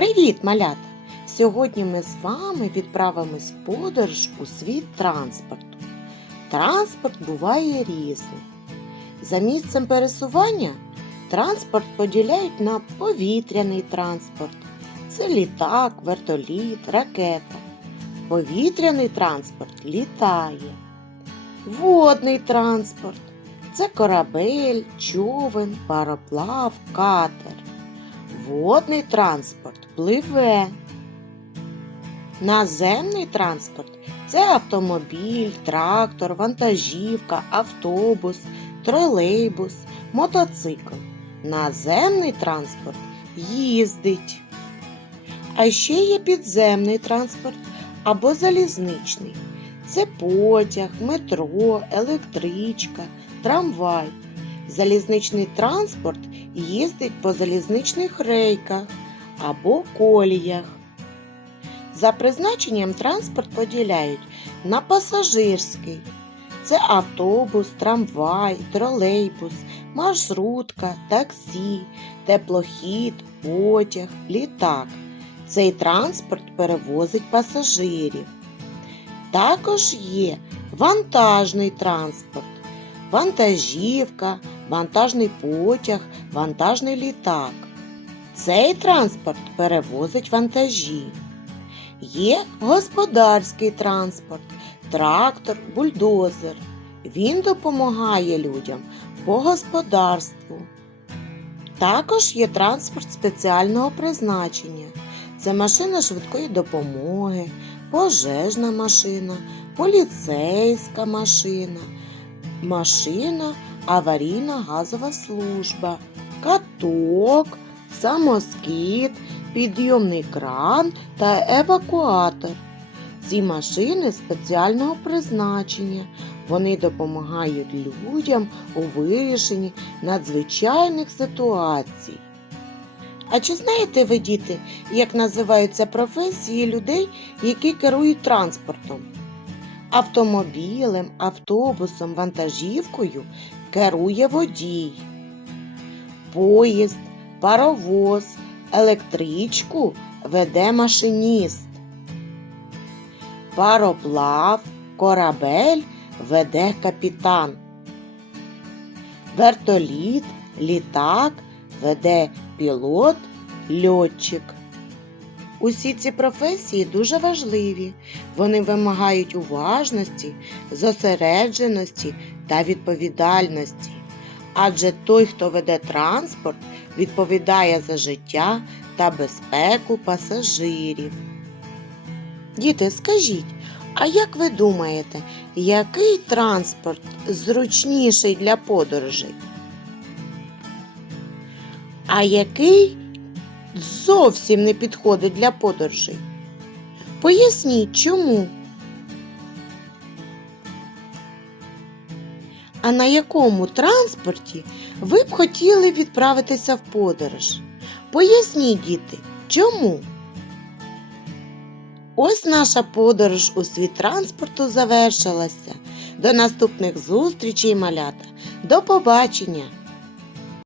Привіт, малята! Сьогодні ми з вами відправимось в подорож у світ транспорту. Транспорт буває різний. За місцем пересування транспорт поділяють на повітряний транспорт. Це літак, вертоліт, ракета. Повітряний транспорт літає. Водний транспорт це корабель, човен, пароплав, катер. Водний транспорт пливе. Наземний транспорт це автомобіль, трактор, вантажівка, автобус, тролейбус, мотоцикл. Наземний транспорт їздить. А ще є підземний транспорт або залізничний. Це потяг, метро, електричка, трамвай. Залізничний транспорт їздить по залізничних рейках або коліях. За призначенням транспорт поділяють на пасажирський. Це автобус, трамвай, тролейбус, маршрутка, таксі, теплохід, потяг, літак. Цей транспорт перевозить пасажирів. Також є вантажний транспорт, вантажівка, вантажний потяг, вантажний літак. Цей транспорт перевозить вантажі. Є господарський транспорт, трактор, бульдозер. Він допомагає людям по господарству. Також є транспорт спеціального призначення. Це машина швидкої допомоги, пожежна машина, поліцейська машина, машина аварійна газова служба, каток, самоскіт, підйомний кран та евакуатор. Ці машини спеціального призначення. Вони допомагають людям у вирішенні надзвичайних ситуацій. А чи знаєте ви, діти, як називаються професії людей, які керують транспортом? Автомобілем, автобусом, вантажівкою керує водій. Поїзд, паровоз, електричку веде машиніст. Пароплав, корабель веде капітан. Вертоліт, літак веде пілот, льотчик. Усі ці професії дуже важливі. Вони вимагають уважності, зосередженості та відповідальності. Адже той, хто веде транспорт, відповідає за життя та безпеку пасажирів. Діти, скажіть, а як ви думаєте, який транспорт зручніший для подорожей? А який зовсім не підходить для подорожей? Поясніть чому. А на якому транспорті ви б хотіли відправитися в подорож? Поясніть, діти, чому? Ось наша подорож у світ транспорту завершилася. До наступних зустрічей, малята. До побачення!